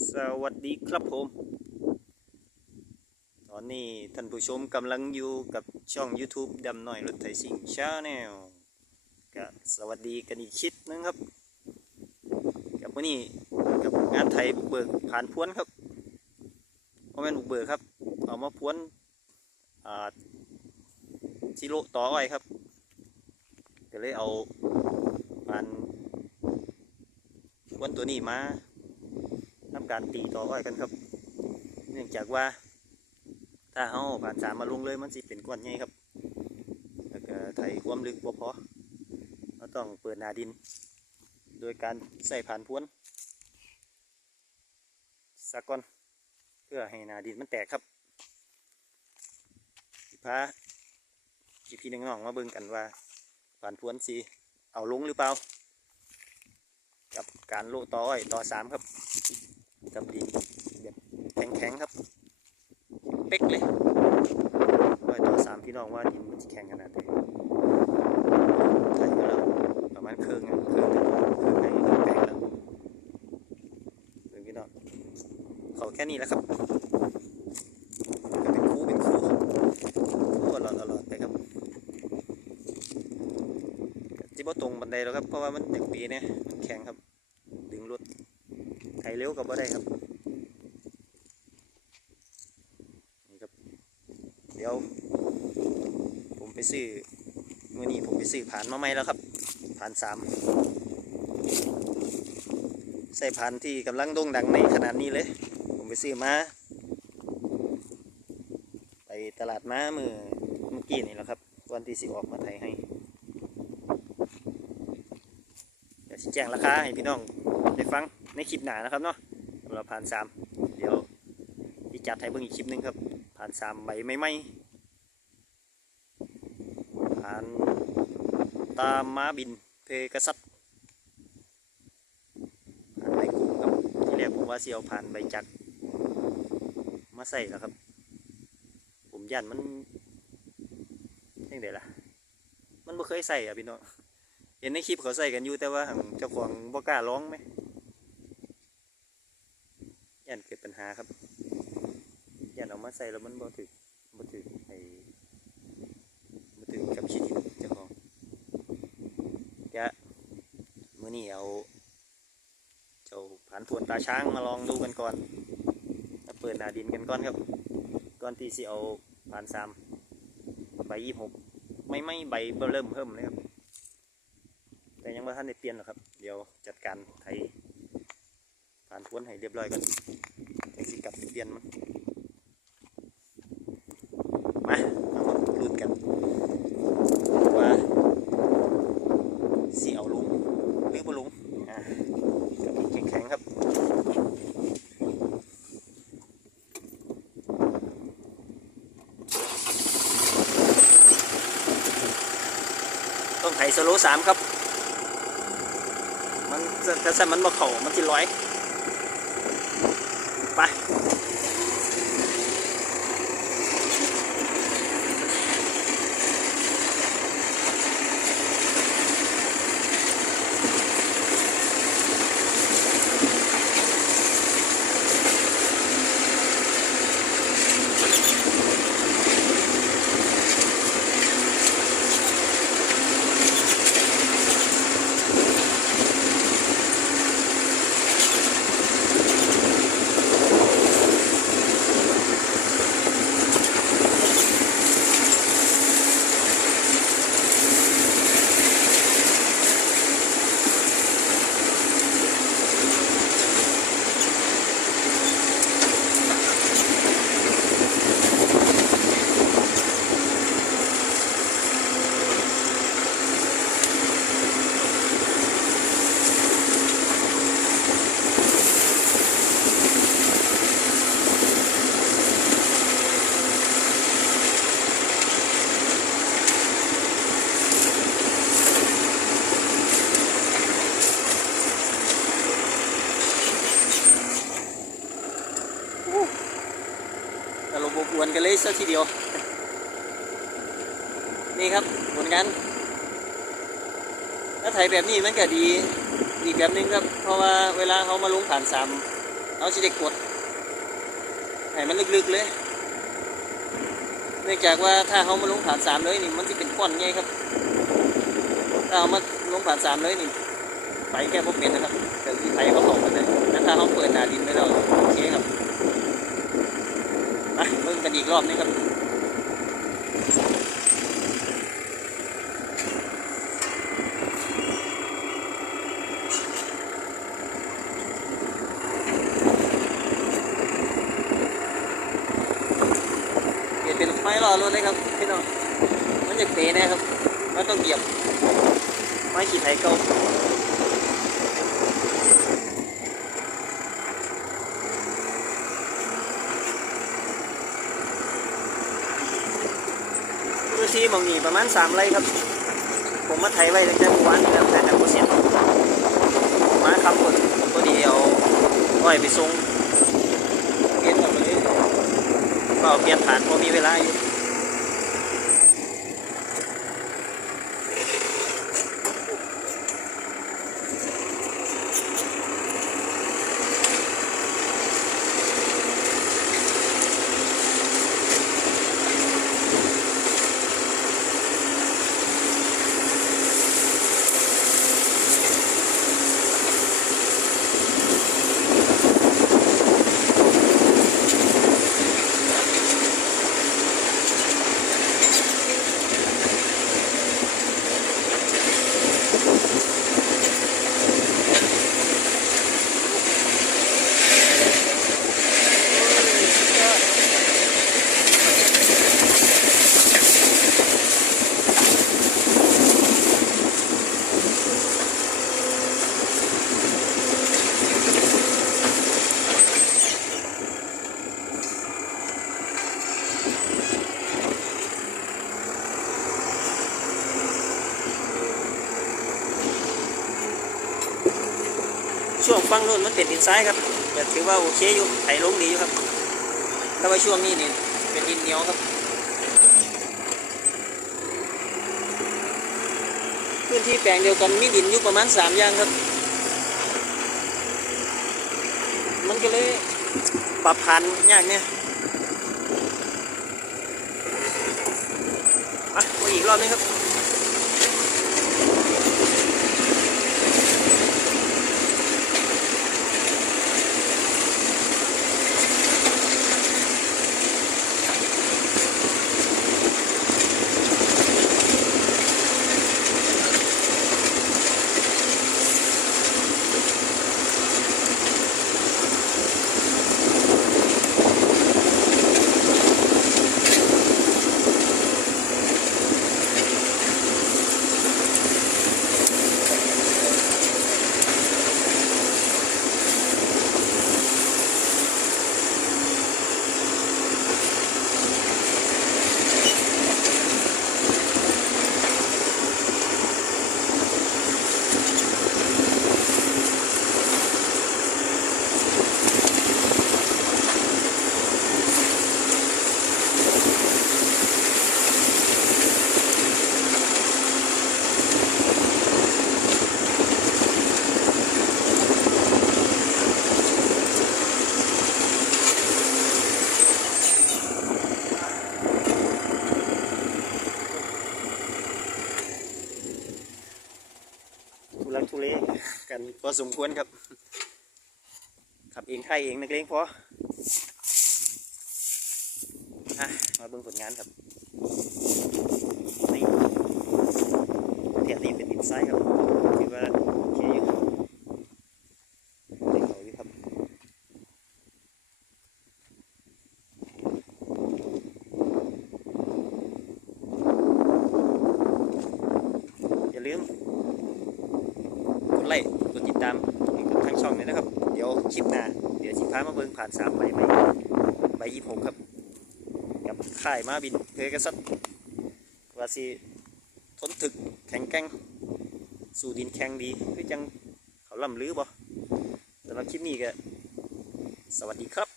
สวัสดีครับผม ตอนนี้ท่านผู้ชมกำลังอยู่กับช่อง YouTube ดำหน่อยรถไถสิงชาแนลก็สวัสดีกันอีกชิดนึงครับ กับวันนี้กับงานไทยบุกเบิกผ่านพวนครับโมเมนบุกเบิกครับ เอามาพวนอ่าซิโร่ต่อไว้ครับ ก็เลยเอาผ่านพวนตัวนี้มา ทำการตีต่ออ้อยกันครับ เนื่องจากว่าถ้าเอาผ่านสามมาลงเลยมันสิเป็นก้อนใหญ่ครับ แล้วก็ไถความลึกบ่พอเราต้องเปิดนาดิน โดยการใส่ผ่านพวนสักก่อนเพื่อให้นาดินมันแตกครับสิพาพี่พี่น้องมาเบิ่งกันว่าผ่านพวนสีเอาลงหรือเปล่า กับการโลต่ออ้อยต่อสามครับ กับดินแบบแข็งๆครับเป๊กเลยร้อยต่อสามพี่น้องว่าดินมันจะแข็งขนาดไหนใช่ก็เราประมาณครึ่งครึ่งถึงครึ่งในครึ่งแปลงแล้วหนึ่งพี่น้องเขาแค่นี้แล้วครับเป็นคู่เป็นคู่คู่อลอดอลอดไปครับจิบตรงบันไดแล้วครับเพราะว่ามันอย่งปีเนี่ยมันแข็งครับ วกับว่าได้ครับนี่ครับ เดี๋ยว ผมไปซื้อมื่อนี้ผมไปซื้อผ่านมาใหม่แล้วครับ ผ่านสามใส่ผ่านที่กำลังโด่งดังในขนาดนี้เลย ผมไปซื้อมาไปตลาดม้ามือเมื่อกี้นี่แหละครับ วันที่สิออกมาไทยให้เดี๋ยวสิแจ้งราคาให้พี่น้องได้ฟัง ในคลิปหนานะครับเนาะสำหรับผ่านสามเดี๋ยวพี่จัดให้เบิ่งอีกคลิปหนึงครับ ผ่านสามใบไม่ไหมผ่านตามม้าบินเพกษัตผ่านใบกุ้งครับที่แรกผมว่าเสียวผ่านใบจักมาใส่แล้วครับ ผมยันมันยังไงล่ะ มันไม่เคยใส่อะพี่น้องเห็นในคลิปเขาใส่กันอยู่แต่ว่าหั่นเจ้าของบ่กล้าร้องไหม ยันเกิดปัญหาครับยันเอามาใส่แล้วมันบ่ถึกบ่ถึกไอ้บ่ถึกกับขี้ดินเจ้าของแกะมื้อนี้เอาเจ้าผ่านทวนตาช้างมาลองดูกันก่อนมาเปิดหน้าดินกันก่อนครับ ก่อนที่สิเอาผ่านสามใบยี่หกไม่ไม่ใบเริ่มเพิ่มเลยครับ แต่ยังไม่ท่านได้เปลี่ยนหรอกครับ เดี๋ยวจัดการไทย ผ่านทวนให้เรียบร้อยก่อนจังสิกลับไปเปลี่ยนมันมาเรามาลุ้นกันว่าสีเอาลงหรือบ่ลุงอ่ากับอีแข็งๆครับต้องไถสโลสามครับ มันถ้าสั่นมันมาเข่ามันจะร้อย ไกันเลยสักทีเดียว นี่ครับผลงานถ้าไถแบบนี้มันก็ดีอีกแบบนึงครับ เพราะว่าเวลาเขามาลงผ่านสามเราจะได้กดให้มันลึกๆเลย เนื่องจากว่าถ้าเขามาลงผ่านสามเลยนี่มันจะเป็นก้อนไงครับ ถ้าเอามาลงผ่านสามเลยนี่ไปแค่พวกเป็นนะครับแต่ที่ไปก็ตกกันเลยแต่ถ้าเขาเปิดหนาดินไว้แล้วโอเคครับไปเบิ่งกันอีก รอบนึงครับเขาเป็นไม้รอรถเลยครับพี่น้องมันจะเป๋นะครับมันต้องเหยียบไม้ขีดไถเก่า ที่มองนี้ประมาณสามไร่ครับ ผมมาไถไว้ตั้งแต่เมื่อวานนี่แล้วแต่แต่ผมเสียมาครับคนตัวเดียวอ้อยไปส่งเปลี่ยนหมดเลยก็เปลี่ยนผ่านพอมีเวลาอยู่ ช่วงฟังโน้นมันเป็นดินทรายครับแต่ถือว่าโอเคอยู่ไถลงดีอยู่ครับแต่ว่าช่วงนี้นี่เป็นดินเหนียวครับ พื้นที่แปลงเดียวกันมีดินอยู่ประมาณสามอย่างครับ มันก็เลยปรับพันยากเนี่ยอะมาอีกรอบนึงครับ ลักทุเลกันพอสมควรครับ ขับเองค่เองนักเลงพออะมาเบิ่งผลงานครับนี่เทียบนี้เป็นดินไซด์ครับคือว่าโอเคอยู่ได้เขาอยู่ครับอย่าลืม กดไลค์กดติดตามให้กับทางช่องเลยนะ วคลิปหน้า เดี๋ยวสิพามาเบิ่งผ่านสามใบใบใบยี่หกครับ กับค่ายมาบินเพกซัสว่าสิทนถึกแข็งแกร่งสู่ดินแข็งดีคือจังเขาล่ำลือบ่สำหรับคลิปนี้ก็สวัสดีครับ